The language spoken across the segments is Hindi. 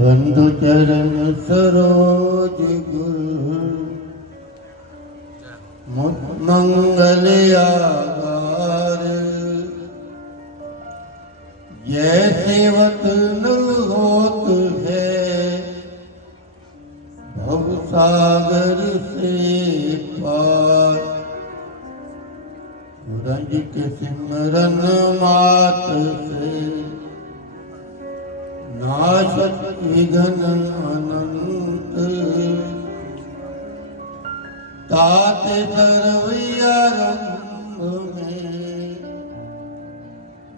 बंधु चरण सरोज गुरु मंगल आगार। जैसे वतन होत है भव सागर से पार। रंजित सिमरन मात से नाशत विघ्न अनंत। तात सर्वयारंभ में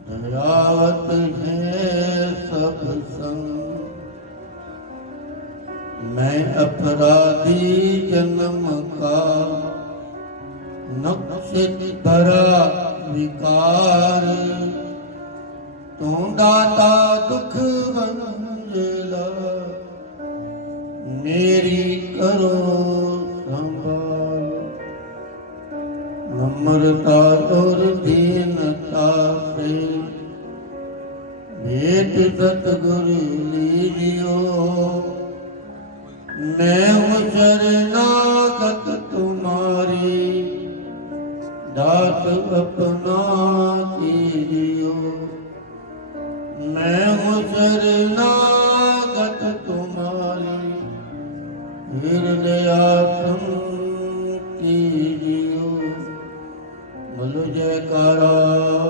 दयावत है सब संग। मैं अपराधी जन्म का नक्षित भरा विकार। तू दाता दुख मंजिला मेरी करो संभाल। नम्रता और दीनता से भेंट सतगुरु लीजियो। मैं हूँ शरणागत तुम्हारी दास अपना कीजियो। मैं हूँ शरणागत तुम्हारी हृदयासन कीजियो। बोलो जयकारा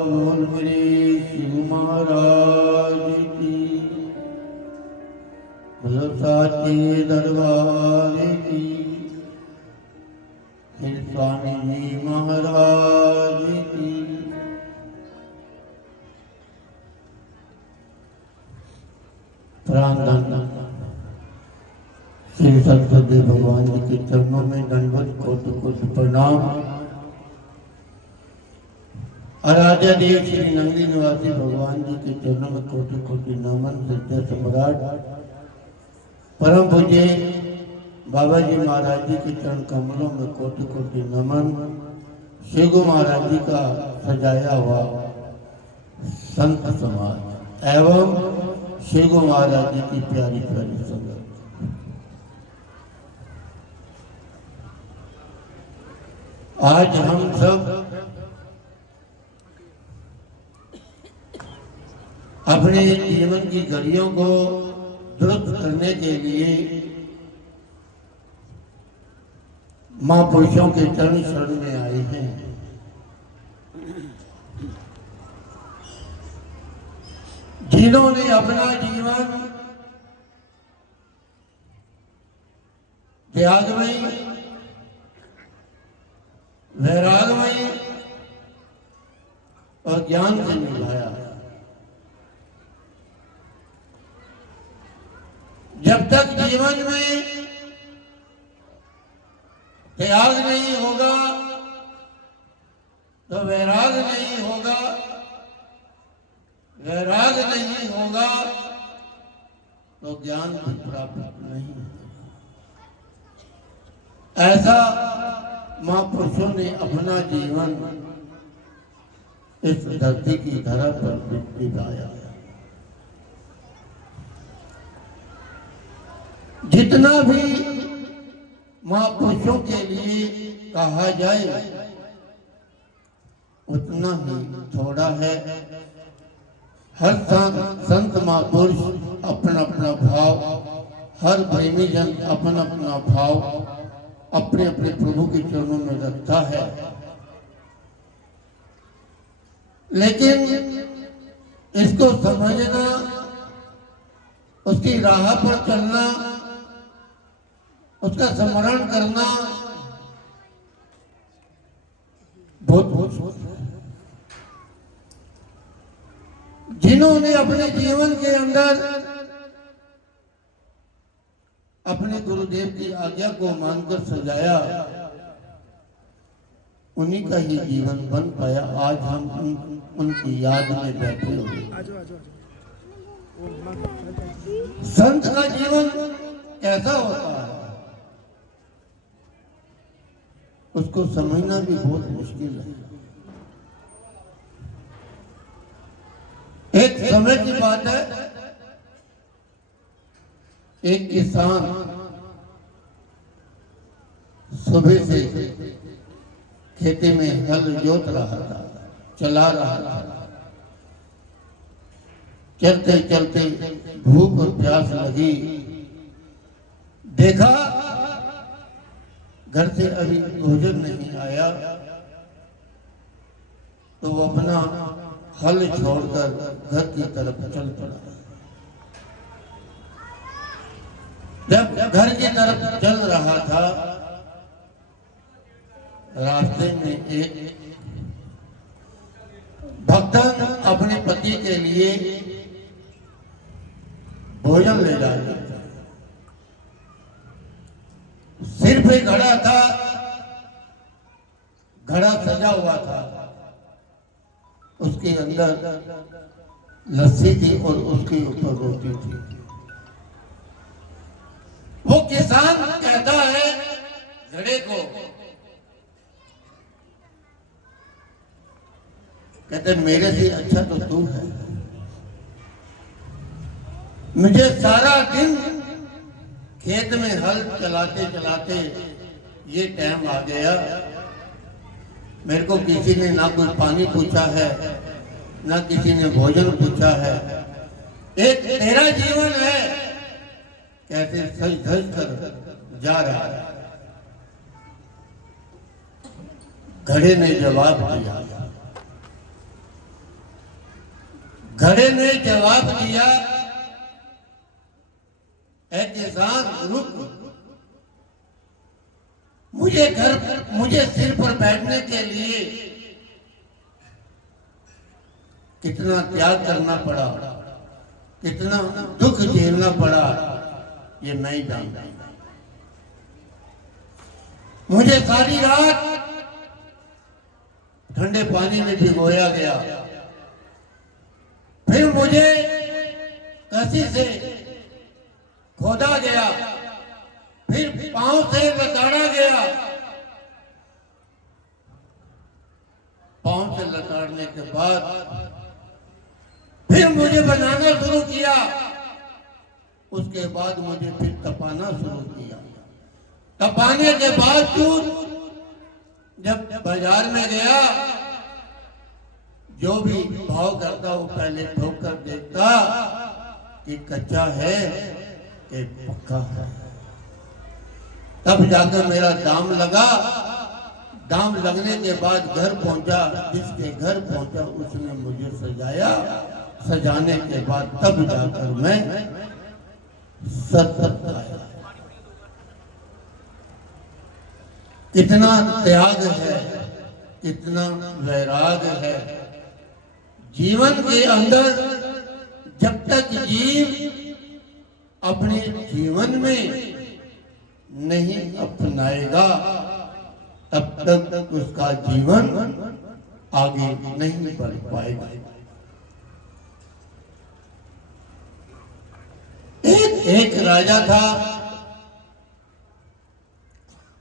बोल मेरे शिव महाराज की। बोलो साचे दरबार की। फिर स्वामी जी महाराज की। प्रार्थना श्री सरस्वती भगवान जी के चरणों में दंडवत कोटि कोटि प्रणाम। आराध्य देव श्री नंदी निवासी भगवान जी के चरणों में कोटि कोटि नमन। सत्य सम्राट परम पूज्य बाबा जी महाराज जी के चरण कमलों में कोटि कोटि नमन। श्री गुरु महाराज जी का सजाया हुआ संत समाज एवं श्री गुरु महाराज जी की प्यारी प्यारी संगत। आज हम सब अपने जीवन की घड़ियों को दुरुस्त करने के लिए महापुरुषों के चरण शरण में आए हैं। जिन्होंने अपना जीवन त्यागमयी वैरागमयी और ज्ञान से निभाया। जब तक जीवन में त्याग नहीं होगा तो वैराग नहीं होगा। वैराग नहीं होगा तो ज्ञान भी प्राप्त नहीं होगा। ऐसा महापुरुषों ने अपना जीवन इस धरती की धरा पर बिताया। जितना भी महापुरुषों के लिए कहा जाए उतना ही थोड़ा है। हर संत महापुरुष अपना अपना भाव, हर प्रेमी जन अपना अपना भाव अपने अपने प्रभु के चरणों में रखता है। लेकिन इसको समझना, उसकी राह पर चलना, उसका स्मरण करना बहुत बहुत जिन्होंने अपने जीवन के अंदर अपने गुरुदेव की आज्ञा को मानकर सजाया, उन्हीं का ही जीवन बन पाया। आज हम उनकी याद में बैठे हुए। संत का जीवन कैसा होता है उसको समझना भी बहुत मुश्किल है। एक समय की बात है एक किसान सुबह से खेती में हल जोत रहा था, चला रहा था। चलते चलते भूख और प्यास लगी। देखा घर से अभी भोजन नहीं आया, तो वो अपना हल छोड़कर घर की तरफ चल पड़ा। जब घर की तरफ चल रहा था, रास्ते में एक भक्तन अपने पति के लिए भोजन ले जा रहा था। सिर पे घड़ा था, घड़ा सजा हुआ था, उसके अंदर लस्सी थी और उसके ऊपर रोटी थी। वो किसान कहता है घड़े को, कहते मेरे से अच्छा तो तू है। मुझे सारा दिन खेत में हल चलाते चलाते ये टाइम आ गया, मेरे को किसी ने ना कोई पानी पूछा है, ना किसी ने भोजन पूछा है। एक तेरा जीवन है, कैसे सज धज कर जा रहा है। घड़े ने जवाब दिया, घड़े ने जवाब दिया, ऐ किसान रुक, मुझे सिर पर बैठने के लिए कितना त्याग करना पड़ा, कितना दुख झेलना पड़ा, ये मैं ही जानता। मुझे सारी रात ठंडे पानी में भिगोया गया, फिर मुझे कसी से खोदा गया, फिर पांव से लताड़ा गया। पांव से लताड़ने के बाद फिर मुझे बनाना शुरू किया, उसके बाद मुझे फिर तपाना शुरू किया। तपाने के बाद जब बाजार में गया, जो भी भाव करता वो पहले ठोक कर देखता कि कच्चा है कि पक्का है। तब जाकर मेरा दाम लगा। दाम लगने के बाद घर पहुंचा, जिसके घर पहुंचा उसने मुझे सजाया। सजाने के बाद तब जाकर मैं सतत आया। कितना त्याग है, कितना वैराग है जीवन के अंदर। जब तक जीव अपने जीवन में नहीं अपनाएगा, तब तक उसका जीवन आगे नहीं बढ़ पाएगा। एक राजा था।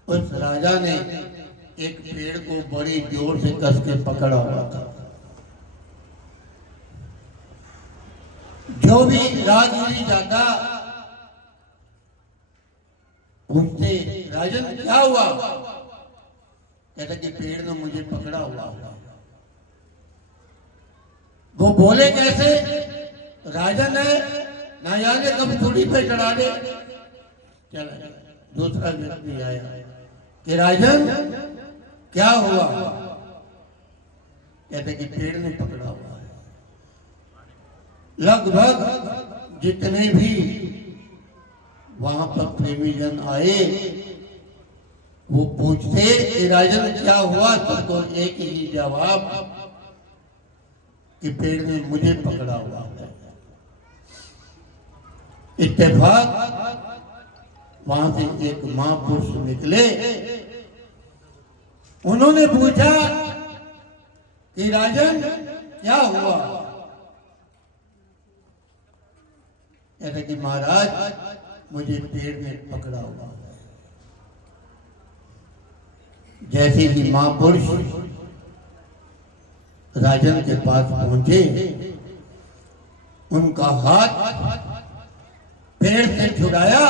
उस राजा ने एक पेड़ को बड़ी जोर से कस के पकड़ा हुआ था। जो भी राजगिरी जाता पूछते, राजन क्या हुआ? कहता कि पेड़ ने मुझे पकड़ा हुआ। वो बोले कैसे? राजन है ना जाने कब थोड़ी पे चढ़ा दे। चला दूसरा व्यक्ति आया कि राजन क्या हुआ? कहते कि पेड़ ने पकड़ा हुआ है। लगभग जितने भी वहां पर प्रेमी जन आए, वो पूछते कि राजन क्या हुआ? तो एक ही जवाब कि पेड़ ने मुझे पकड़ा हुआ है। इत्तेफाक वहां से एक महापुरुष निकले। उन्होंने पूछा कि राजन क्या हुआ? कहते कि महाराज मुझे पेड़ ने पकड़ा हुआ है। जैसे ही महापुरुष राजन के पास पहुंचे, उनका हाथ पेड़ से छुड़ाया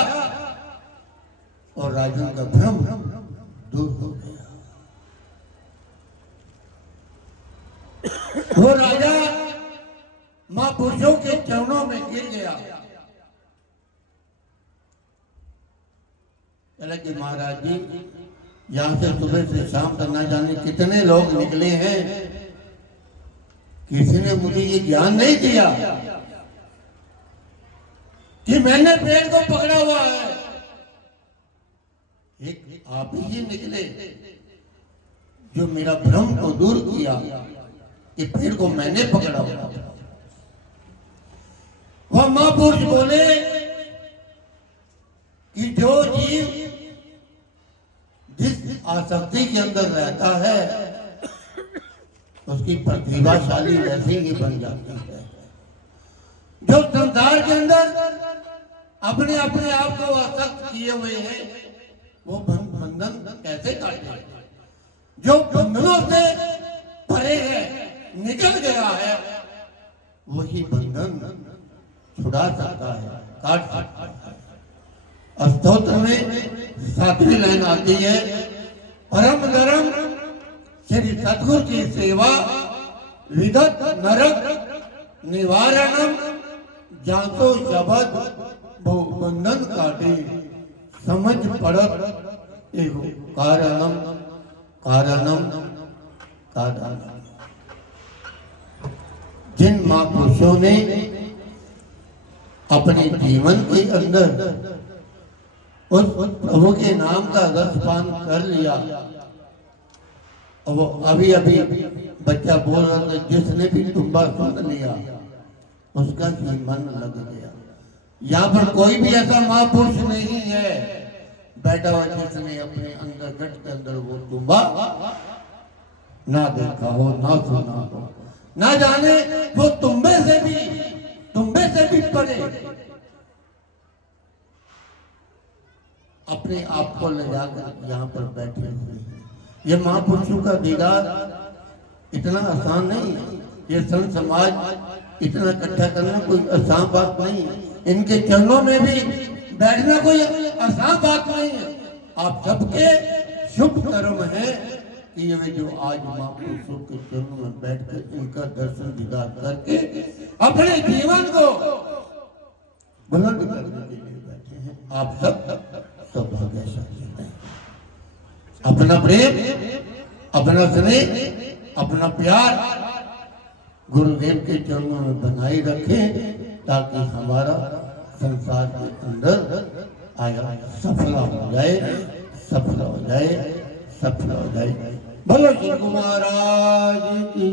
और राजन का भ्रम दूर हो गया। वो राजा महापुरुषों के चरणों में गिर गया। चला कि महाराज जी, यहां से सुबह से शाम तक ना जाने कितने लोग निकले हैं, किसी ने मुझे ये ज्ञान नहीं दिया कि मैंने पेड़ को पकड़ा हुआ है। एक आप ही निकले जो मेरा भ्रम को दूर किया कि पेड़ को मैंने पकड़ा हुआ था। वह महापुरुष बोले कि जो जीव जिस आसक्ति के अंदर रहता है उसकी प्रतिभाशाली वैसे ही बन जाती है। जो संसार के अंदर अपने अपने आप को आसक्त किए हुए हैं वो बंधन कैसे काटे? जो बंधनों से परे है, निकल गया है, वही बंधन छुड़ा सकता है, काट सकता है। स्तोत्र में 7वीं लाइन आती है, परम धर्म श्री सतगुरु की सेवा विदत नरक निवारणम जातो शब्द वो बंधन काटे समझ पड़त एगो कारणम कारणम कारणम। जिन महापुरुषों ने अपने जीवन के अंदर उस प्रभु के नाम का रसपान कर लिया, और वो अभी अभी बच्चा बोल रहा था, जिसने भी तुम्बा सुन लिया उसका ही मन लग गया। यहाँ पर कोई भी ऐसा महापुरुष नहीं है बैठा हुआ जिसने अपने अंदर गट के अंदर वो तुम्बा ना देखा हो, ना सुना हो, ना जाने वो तुम्बे से भी पड़े अपने आप को ले जाकर यहाँ पर बैठे हुए हैं। ये महापुरुषों का दीदार इतना आसान नहीं है। ये संत समाज इतना इकट्ठा करना कोई आसान बात नहीं है। इनके चरणों में भी बैठना कोई आसान बात नहीं है। आप सबके शुभ कर्म है कि ये जो आज महापुरुषों के चरणों में बैठकर इनका दर्शन दीदार करके अपने जीवन को बुलंद करने के लिए बैठे हैं। आप सब सौभाग्यशाली हैं। अपना प्रेम, अपना स्नेह, अपना प्यार गुरुदेव के चरणों में बनाए रखें ताकि हमारा संसार के अंदर आया सफल हो जाए, सफल हो जाए, सफल हो जाए। भलो श्री महाराज की